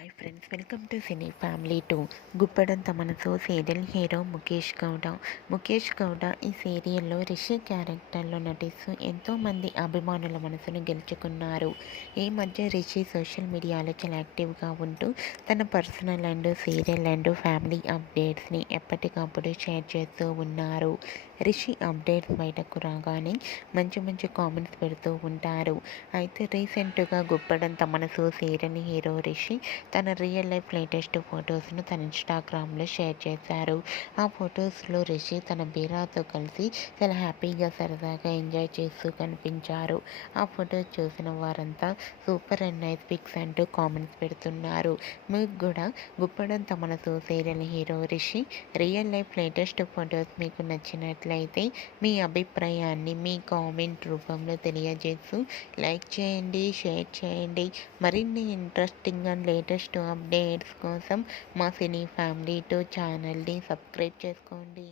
Hi friends, welcome to cine family 2. Guppedantha మనసు serial hero Mukesh Gowda ఈ సీరియల్లో రిషి క్యారెక్టర్లో నటిస్తూ ఎంతోమంది అభిమానుల మనసును గెలుచుకున్నారు. ఈ మధ్య రిషి సోషల్ మీడియాలో చాలా యాక్టివ్గా ఉంటూ తన personal and serial and family అప్డేట్స్ని ఎప్పటికప్పుడు షేర్ చేస్తూ ఉన్నారు. రిషి అప్డేట్స్ బయటకు రాగానే మంచి కామెంట్స్ పెడుతూ ఉంటారు. అయితే రీసెంట్గా గుప్పడంత మనసు సీరియల్ హీరో రిషి తన రియల్ లైఫ్ లేటెస్ట్ ఫొటోస్ను తన ఇన్స్టాగ్రామ్లో షేర్ చేశారు. ఆ ఫొటోస్లో రిషి తన బీరాతో కలిసి చాలా హ్యాపీగా సరదాగా ఎంజాయ్ చేస్తూ కనిపించారు. ఆ ఫొటోస్ చూసిన వారంతా సూపర్ అండ్ నైస్ పిక్స్ అంటూ కామెంట్స్ పెడుతున్నారు. మీకు కూడా గుప్పడంత మనసు serial hero Rishi real life latest photos మీకు నచ్చినట్లయితే మీ అభిప్రాయాన్ని మీ కామెంట్ రూపంలో తెలియజేస్తూ లైక్ చేయండి, షేర్ చేయండి. మరిన్ని ఇంట్రెస్టింగ్ అండ్ లేటెస్ట్ అప్డేట్స్ కోసం మా సినీ ఫ్యామిలీ 2 ఛానల్ని సబ్స్క్రైబ్ చేసుకోండి.